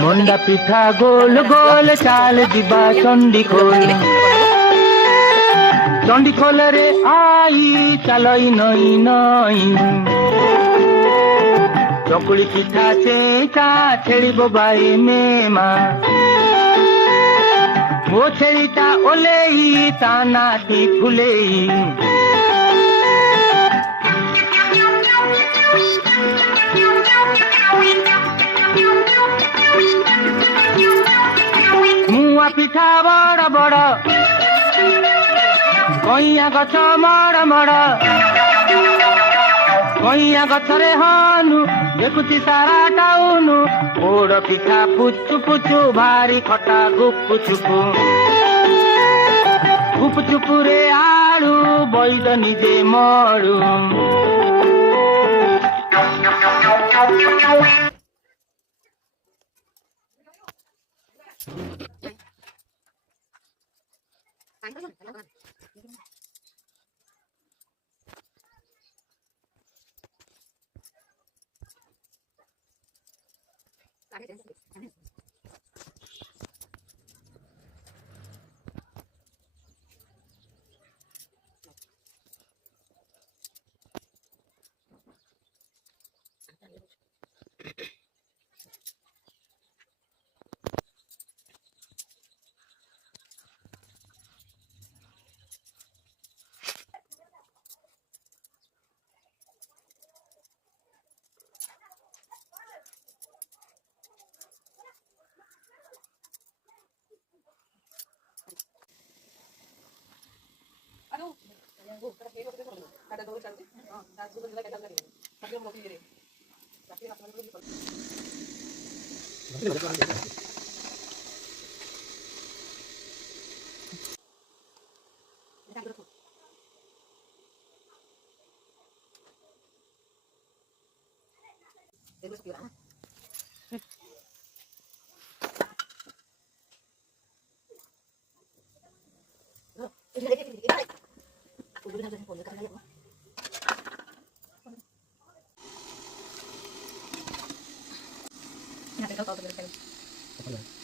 मंडा पिठा गोल गोल चाल दिबा चंडीखोल चंडीखोल रे आई चलई नई नई चकुली पिठा चेचा छेड़ी बोबाई मेमा वो छेड़ीटा ओलेई तानाटी फुलेई मुआ पिठा बड़ बड़ कइया गछ मड़ मड़ कइया गछरे हनु देखुची सारा टाउनु पोड़ पिठा पुचु पुचु भारी खटा गुपु चुपु गुपु चुपु रे आलू बैद निजे मड़ू Ini ada kalau